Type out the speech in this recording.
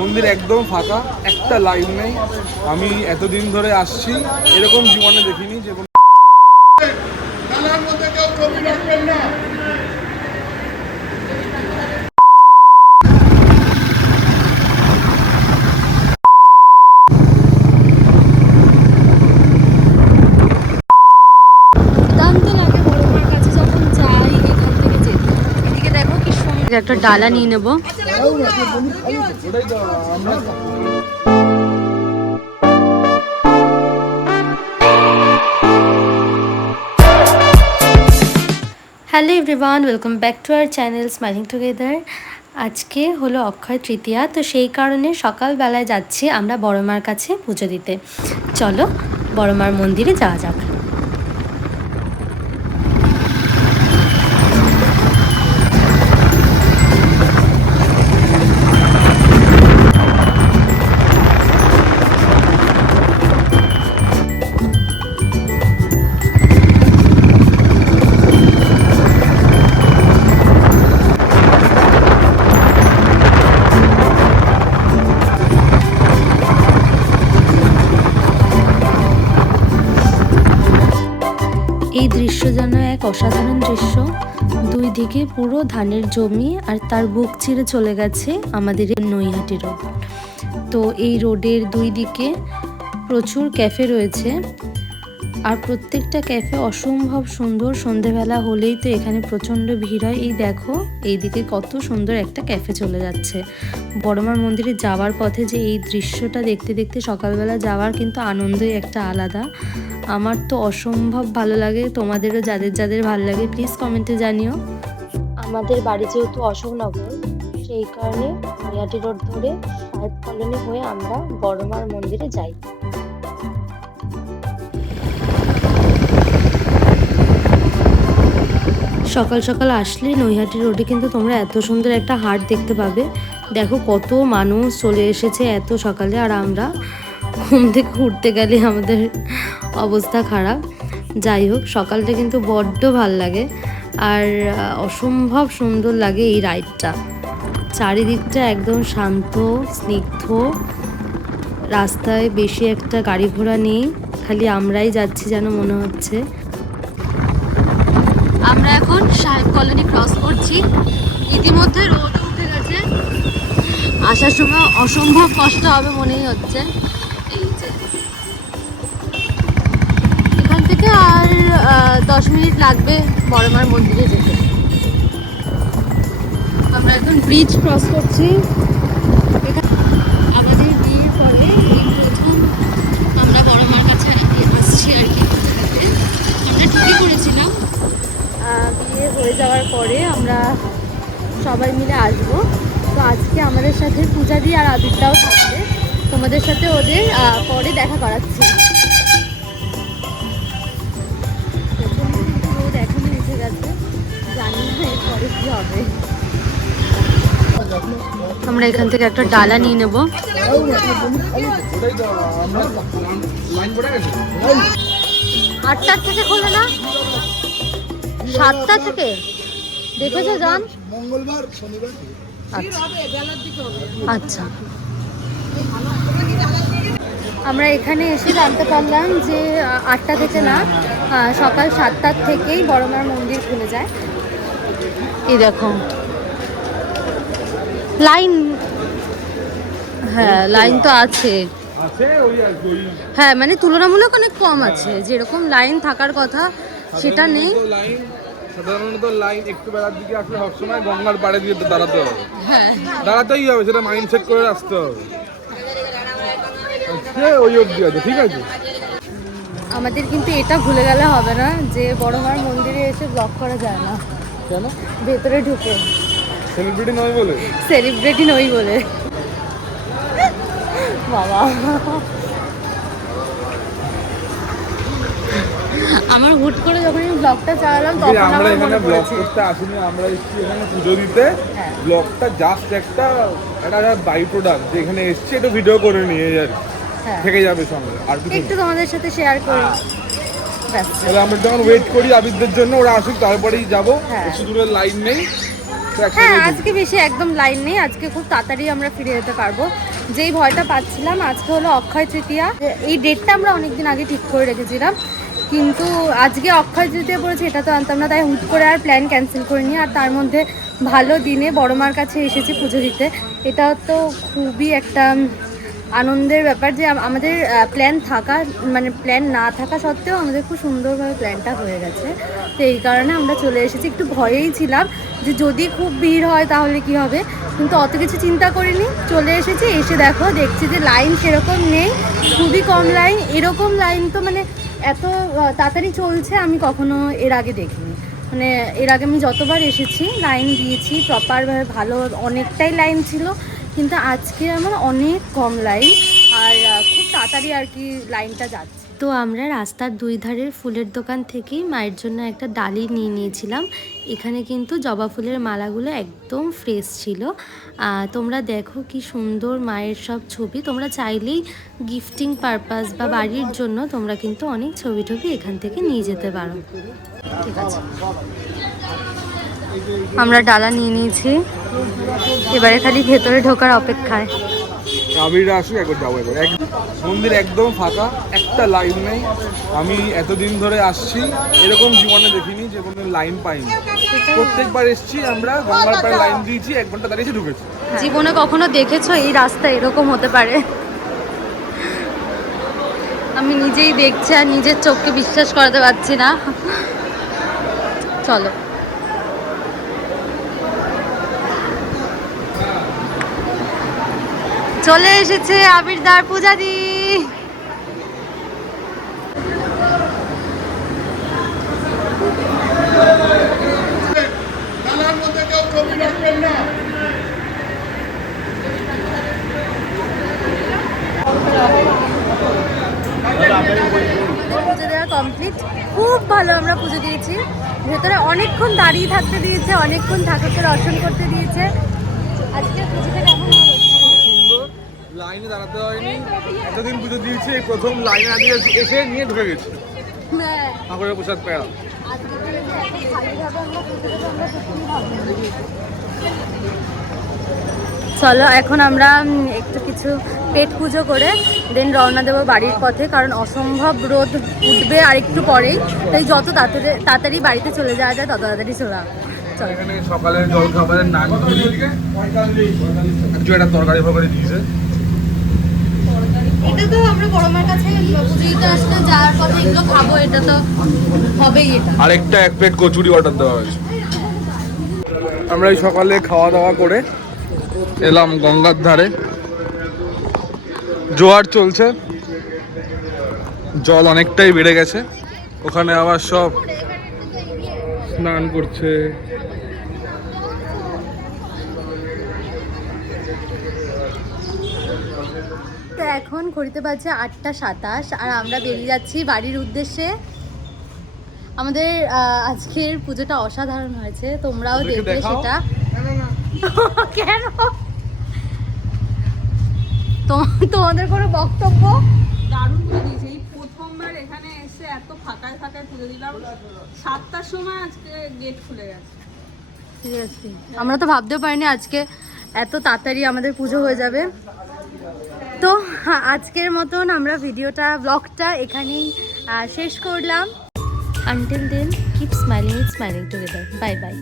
মন্দির একদম ফাঁকা, একটা লাইন নেই। আমি এতদিন ধরে আসছি, এরকম জীবনে দেখিনি যে একটা ডালা নিয়ে নেব। Hello everyone, welcome back to our channel smiling together. আজকে হলো অক্ষয় তৃতীয়া, তো সেই কারণে সকালবেলায় যাচ্ছি আমরা বড়মার কাছে পুজো দিতে। চলো বড়মার মন্দিরে যাওয়া যাক। এই দৃশ্য যেন এক অসাধারণ দৃশ্য। দুই দিকে পুরো ধানের জমি, আর তার বুক চিরে চলে গেছে আমাদের নৈহাটি রোড। তো এই রোডের দুই দিকে প্রচুর ক্যাফে রয়েছে, আর প্রত্যেকটা ক্যাফে অসম্ভব সুন্দর। সন্ধেবেলা হলেই তো এখানে প্রচণ্ড ভিড় হয়। এই দেখো এইদিকে কত সুন্দর একটা ক্যাফে চলে যাচ্ছে। বড়মার মন্দিরে যাওয়ার পথে যে এই দৃশ্যটা দেখতে দেখতে সকালবেলা যাওয়ার কিন্তু আনন্দই একটা আলাদা। আমার তো অসম্ভব ভালো লাগে। তোমাদেরও যাদের যাদের ভালো লাগে প্লিজ কমেন্টে জানিও। আমাদের বাড়ি যেহেতু অশোকনগর, সেই কারণে নৈহাটি রোড ধরে সাহেব কলোনি হয়ে আমরা বড়মার মন্দিরে যাই। সকাল সকাল আসলে নৈহাটি রোডে কিন্তু তোমরা এত সুন্দর একটা হাট দেখতে পাবে। দেখো কত মানুষ চলে এসেছে এত সকালে, আর আমরা ঘুম থেকে উঠতে গেলে আমাদের অবস্থা খারাপ। যাই হোক, সকালটা কিন্তু বড্ড ভাল লাগে, আর অসম্ভব সুন্দর লাগে এই রাইডটা। চারিদিকটা একদম শান্ত স্নিগ্ধ, রাস্তায় বেশি একটা গাড়ি ঘোড়া নেই, খালি আমরাই যাচ্ছি যেন মনে হচ্ছে। আমরা এখন সাহেব কলোনি ক্রস করছি। ইতিমধ্যে রোদ উঠে গেছে, আসার সময় অসম্ভব কষ্ট হবে মনেই হচ্ছে। এই যে এখান থেকে আর 10 মিনিট লাগবে বড়মার মন্দিরে যেতে। আমরা এখন ব্রিজ ক্রস করছি। আমাদের বিয়ের পরে এই প্রথম আমরা বড়মার কাছে আসছি আর কি। আমরা ঠিকই করেছিলাম, বিয়ে হয়ে যাওয়ার পরে আমরা সবাই মিলে আসবো। তো আজকে আমাদের সাথে পূজাদি আর আবিরটাও থাকবে। তোমাদের সাথে ওদের পরে দেখা করাচ্ছি। রোদ এখনই উঠে গেছে, জানি না এরপরে কি হবে। আমরা এখান থেকে একটা ডালা নিয়ে নেব। 8টার থেকে খোলে না, 7টা থেকে দেখেছো জান? মঙ্গলবার শনিবার। আচ্ছা, আমরা এখানে এসে জানতে পারলাম যে 8টা থেকে না, সকাল 7টার থেকেই বড়মার মন্দির খুলে যায়। এই দেখো লাইন, হ্যাঁ লাইন তো আছে। হ্যাঁ মানে তুলনামূলক অনেক কম আছে, যেরকম লাইন থাকার কথা সেটা নেই। সাধারণত লাইন একটু বেলার দিকে আসলে সবসময় গঙ্গার পাড়ে দিয়ে দাঁড়াতে হবে। হ্যাঁ দাঁড়াতেই হবে, সেটা মাইন্ড সেট করে আসতে হবে। ওই অবধি আছে, ঠিক আছে। আমাদের কিন্তু এটা ভুলে গেলে হবে না যে বড়মার মন্দিরে এসে ব্লগ করা যায় না। কেন? ভেতরে ঢুকে সেলিব্রিটি নয় বলে? সেলিব্রিটি নই বলে। বাবা আমার হুট করে যখন আমি ব্লগটা চালালাম তখন আমরা এখানে ব্লগ করতে আসিনি, আমরা এসেছি এখানে পুজো দিতে। ব্লগটা জাস্ট একটা বাই প্রোডাক্ট, যে এখানে এসেছি একটু ভিডিও করে নিয়ে যাই, থেকে যাবে সঙ্গে আর একটু তোমাদের সাথে শেয়ার করি। তাহলে আমরা যখন ওয়েট করি আবিরদের জন্য, ওরা আসুক তারপরেই যাবো। বেশি দূরের লাইন নেই, হ্যাঁ আজকে বেশি একদম লাইন নেই, আজকে খুব তাড়াতাড়ি আমরা ফিরে যেতে পারবো। যেই ভয়টা পাচ্ছিলাম, আজকে হলো অক্ষয় তৃতীয়া, এই ডেটটা আমরা অনেকদিন আগে ঠিক করে রেখেছিলাম, কিন্তু আজকে অক্ষয় তৃতীয়া পড়েছে এটা তো জানতাম না, তাই হুট করে আর প্ল্যান ক্যান্সেল করিনি। আর তার মধ্যে ভালো দিনে বড় মার কাছে এসেছি পুজো দিতে, এটা তো খুবই একটা আনন্দের ব্যাপার যে আমাদের প্ল্যান থাকা মানে প্ল্যান না থাকা সত্ত্বেও আমাদের খুব সুন্দরভাবে প্ল্যানটা হয়ে গেছে। তো এই কারণে আমরা চলে এসেছি। একটু ভয়েই ছিলাম যে যদি খুব ভিড় হয় তাহলে কি হবে, কিন্তু অত কিছু চিন্তা করিনি, চলে এসেছি। এসে দেখছি যে লাইন সেরকম নেই, খুবই কম লাইন। এরকম লাইন তো মানে এত তাড়াতাড়ি চলছে আমি কখনো এর আগে দেখিনি। মানে এর আগে আমি যতবার এসেছি লাইন দিয়েছি প্রপারভাবে, ভালো অনেকটাই লাইন ছিল, কিন্তু আজকে আমার অনেক কম লাইন আর খুব তাড়াতাড়ি আর কি লাইনটা যাচ্ছে। তো আমরা রাস্তার দুই ধারের ফুলের দোকান থেকেই মায়ের জন্য একটা ডালি নিয়ে নিয়েছিলাম। এখানে কিন্তু জবা ফুলের মালাগুলো একদম ফ্রেশ ছিল। তোমরা দেখো কি সুন্দর মায়ের সব ছবি, তোমরা চাইলেই গিফটিং পারপাস বা বাড়ির জন্য তোমরা কিন্তু অনেক ছবি এখান থেকে নিয়ে যেতে পারো। ঠিক আছে, আমরা ডালা নিয়ে নিয়েছি, এবারে খালি ভেতরে ঢোকার অপেক্ষায়। আবিররা আসুক, একবার যাবো। মন্দির একদম ফাঁকা, একটা লাইন নেই। আমি এতদিন ধরে আসছি, এরকম জীবনে দেখিনি যে কোনো লাইন পাইনি। প্রত্যেকবার এসছি আমরা, গঙ্গার পাড়ে লাইন দিয়েছি, 1 ঘন্টা দাঁড়িয়েছি, ঢুকেছি। জীবনে কখনো দেখেছো এই রাস্তা এরকম হতে পারে? আমি নিজেই দেখছি আর নিজের চোখকে বিশ্বাস করাতে পারছি না। চলো চলে এসেছে আবিরদার পূজা দি। পুজো দেওয়া কমপ্লিট, খুব ভালো আমরা পুজো দিয়েছি। ভেতরে অনেকক্ষণ দাঁড়িয়ে থাকতে দিয়েছে, অনেকক্ষণ ঠাকুরকে দর্শন করতে দিয়েছে। আজকে পুজোটা কেমন হলো? সুন্দর, লাইনে দাঁড়াতে হয়নি। এতদিন পুজো দিয়েছি, এই প্রথম লাইনে আগে এসে নিয়ে ঢুকে গেছি ঠাকুরের প্রসাদ পেয়া। চলো এখন আমরা একটু কিছু পেট পুজো করে দেন রওনা দেবো বাড়ির পথে, কারণ অসম্ভব রোদ উঠবে আর একটু পরেই, তাই যত তাড়াতাড়ি বাড়িতে চলে যাওয়া যায় তত তাড়াতাড়ি চলে। চলো, এখানে সকালের জল খাবারের নান একটা তরকারি ফরকারি দিয়েছে। এটা তো আমরা বড় মার কাছে পুজোতে আসলে যাওয়ার পথে এগুলো খাবো, এটা তো হবেই। এটা আরেকটা 1 প্লেট কচুরি অর্ডার দেওয়া হয়েছে। আমরা এই সকালে খাওয়া দাওয়া করে এলাম গঙ্গার ধারে, জোয়ার চলছে, জল অনেকটাই বেড়ে গেছে। ওখানে আবার সব স্নান করছে। তো এখন ঘড়িতে বাজে 8:27 আর আমরা বেরিয়ে যাচ্ছি বাড়ির উদ্দেশ্যে। আমাদের আজকের পুজোটা অসাধারণ হয়েছে, তোমরাও দেখবে সেটা। কেন তোমাদের কোনো বক্তব্য? দারুণ পুজো দিয়েছে, এই প্রথমবার এখানে এসে এত ফাঁকায় পুজো দিলাম। 7টার সময় আজকে গেট খুলে গেছে। সিরিয়াসলি আমরা তো ভাবতেও পারিনি আজকে এত তাড়াতাড়ি আমাদের পুজো হয়ে যাবে। তো আজকের মতন আমরা ব্লগটা এখানেই শেষ করলাম। Until then, keep smiling together. Bye bye.